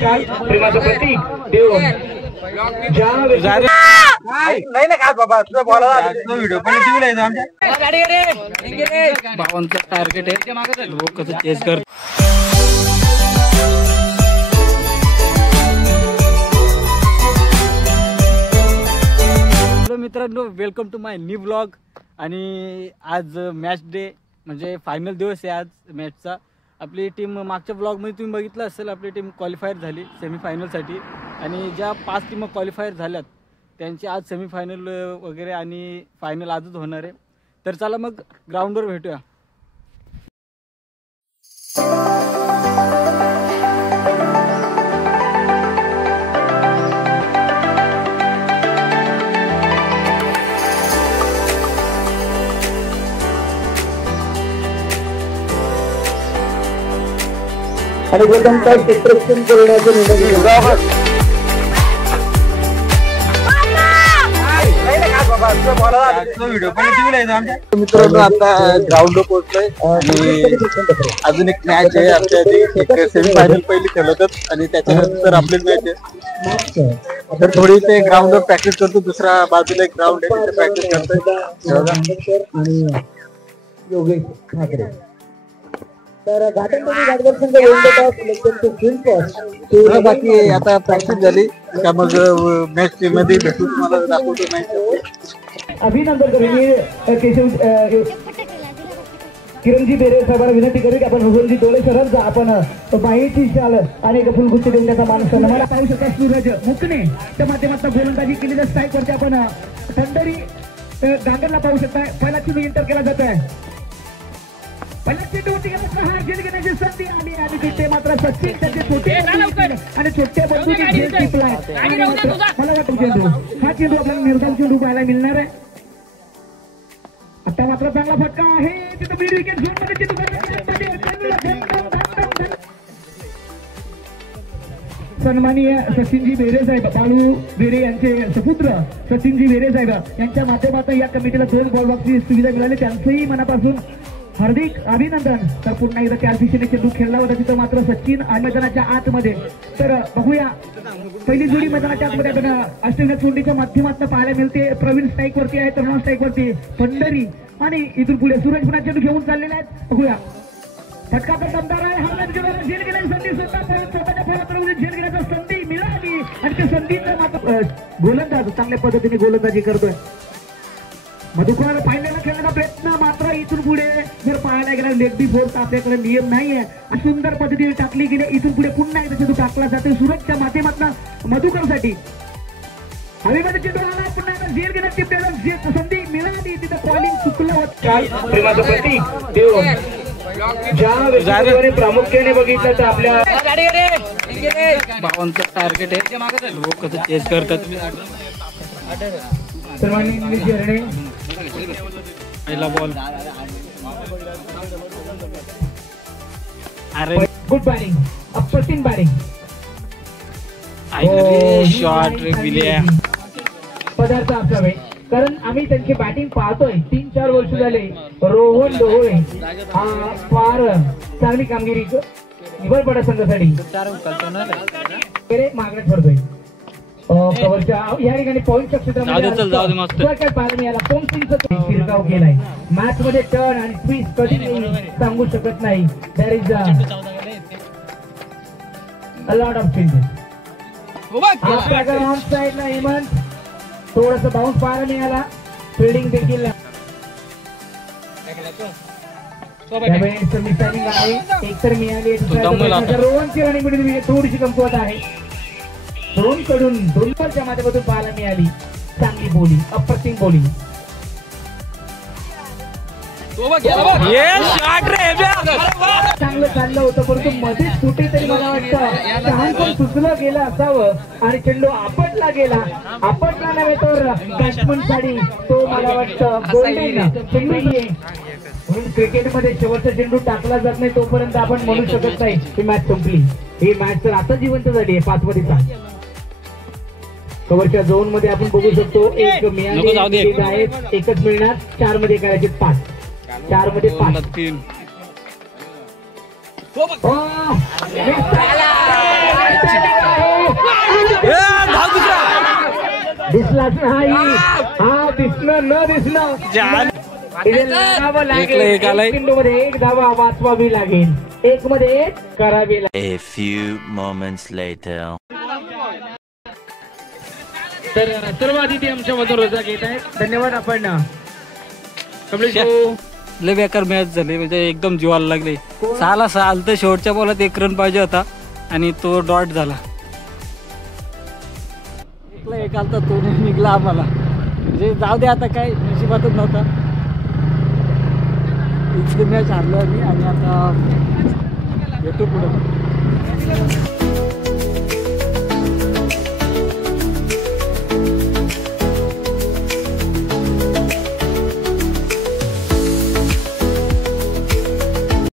प्रेमाचं प्रतीक देव नाही ना काय बाबा तुझा बोलायला व्हिडिओ पण ठेवलाय आमच्या भावांचं टार्गेट आहे लोक कसं चेस करतात. हॅलो मित्रांनो, welcome to my new blog. आणि आज मॅच डे म्हणजे फायनल दिवस आहे आज मॅचचा. आपली टीम मागच्या ब्लॉगमध्ये तुम्ही बघितलं असेल, आपली टीम क्वालिफायर झाली सेमीफायनलसाठी. आणि ज्या 5 टीम क्वालिफायर झाल्यात त्यांची आज सेमीफायनल वगैरे आणि फायनल आजच होणार आहे. तर चला मग ग्राउंडवर भेटूया. आणि प्रथम काय चित्रक्षण करण्याचे मित्रांनो आता ग्राउंडवर पोहोचलोय आणि अजून एक मॅच आहे. आपल्या एक सेमीफायनल पहिली खेळतात आणि त्याच्यानंतर आपली मॅच आहे. तर थोडी ते ग्राउंडवर प्रॅक्टिस करतो. दुसरा बाजूला एक ग्राउंड आहे तिथे प्रॅक्टिस करतोय आणि योगेश ठाकरे. तर बाकी आता प्रॅक्टिस झाली का मग मॅच मध्ये भेटून तुम्हाला दाखवतो मॅच. अभिनंदन करेन किरणजी बेरे साहेबांना विनंती करू की आपण हुजूरजी डोळे सरांचा आपण बाईची शाल आणि फुलगुच्छ देऊन त्याचा मान सन्मान पाहू शकता. सूरज मुकणे त्या माध्यमातून गोलंदाजी केलेल्या स्ट्राईक वरती आपण थंडरी गांगरला पाहू शकता. पहिला चेंडू एंटर केला जात आहे. पहिला चेंडूवरती झेल घेण्याची संधी आली आणि तिथे मात्र सचिन त्याचे छोटे आणि छोट्या बंधूंनी झेल टिपलाय. मला वाटतं चेंडू हा चेंडू आपल्याला निर्धार चेंडू पाहायला मिळणार आहे. आता मात्र चांगला फटका आहे. तिथं मिड विकेट झोन मध्ये सन्माननीय सचिनजी बेरे साहेब, बाळू बेरे यांचे सुपुत्र सचिनजी बेरे साहेब यांच्या माध्यमातून या कमिटीला 2 बॉल बॉक्सची सुविधा मिळाली. त्यांचंही मनापासून हार्दिक अभिनंदन. तर पुन्हा एकदा 4 दिशेने चेंडू खेळला होता तिथं मात्र सचिन मैदानाच्या आतमध्ये. तर बघूया पहिली जोडी मैदानाच्या आतमध्ये आपण ऑस्ट्रेलिया चोंडीच्या माध्यमातून पाहायला मिळते. प्रवीण स्ट्राईक वरती आहे, तर स्ट्राईक वरती पंढरी आणि इथून पुढे सूरज पुन्हा चेंडू घेऊन चाललेले आहेत. बघूया फटका तर दमदार आहे. झेल घेण्याची संधी स्वतःच्या फळात झेल घेण्याची संधी मिळाली आणि त्या संधीचा मात्र गोलंदाज चांगल्या पद्धतीने गोलंदाजी करतोय. मधुकर फायनलला खेळण्याचा प्रयत्न मात्र इथून पुढे जर पाहायला गेला लेग बी फोर्स आपल्याकडे नियम नाहीये. सुंदर पद्धतीने टाकली गेली. इथून पुढे पुन्हा एकदा चेंडू टाकला जातो सूरजच्या माध्यमातून मधुकरसाठी. हवेमध्ये चेंडू आला, पुन्हा एकदा झेल घेण्याची संधी मिळाली. तिथं बॉलिंग चुकलं होतं. प्रेमाचं प्रतीक देव ज्या प्रामुख्याने बघितलं तर आपल्या भावांचं टार्गेट आहे लोक कसं चेस करतात. पहिला बॉल अरे गुड बॅटिंग, अप्रतिम बॅटिंग. शॉट विलिया पदार्थ असावे कारण आम्ही त्यांची बॅटिंग पाहतोय 3-4 वर्ष झाले. रोहन डोळे फार चांगली कामगिरी निवडपडा संघासाठी मागण्यात पडतोय. कव्हरच्या या ठिकाणी पॉईंटच्या क्षेत्रामध्ये पाहायला मिळाला. पोंगसिंगचा फिरकाव केलाय. मॅच मध्ये टर्न आणि ट्विस्ट कधी सांगू शकत नाही. There is a lot of changes. On side ला हेमंत थोडंसं बाउन्स पाहायला मिळाला. फिल्डिंग देखील मिसायलिंग आहे. एक तर मिळाली. रोहनची रनिंग मध्ये थोडीशी कमकुवत आहे. दोनकडून दोनच्या माध्यमातून पाहायला मिळाली चांगली बोली, अप्रतिम बोली. चांगलं चाललं होतं परंतु मध्येच कुठेतरी मला वाटतं लहानपण सुचलं गेलं असावं आणि चेंडू आपटला गेला. आपटला नव्हे तर बॅट्समन साठी तो मला वाटतं गोल्डन चेंडू घे. म्हणून क्रिकेटमध्ये शेवटचा चेंडू टाकला जात नाही तोपर्यंत आपण म्हणू शकत नाही ही मॅच संपली. ही मॅच तर आता जिवंत झाली आहे 5 मध्ये 7. कव्हरच्या झोन मध्ये आपण बघू शकतो एक मिळाली आहे. एकच मिळणार. 4 मध्ये करायचे 5. 4 मध्ये 5. Oh, दिसलाच नाही. हा दिसणं न दिसणं मध्ये एक धावा वाचवावी लागेल. एक मध्ये एक करावी लागेल. A few moments later. तर सर्व अतिथी आमच्या मधून रोजा घेत आहेत. धन्यवाद. आपण लय बेकार मॅच झाली, म्हणजे एकदम जीवाला लागले. 6ला आलं तर शेवटच्या बॉलात 1 रन पाहिजे होता आणि तो डॉट झाला. 1 आलता तो निघला आम्हाला, म्हणजे जाऊ दे आता, काय नशिबातच नव्हता. इथली मॅच हारलो आम्ही आणि आता भेटू पुढे.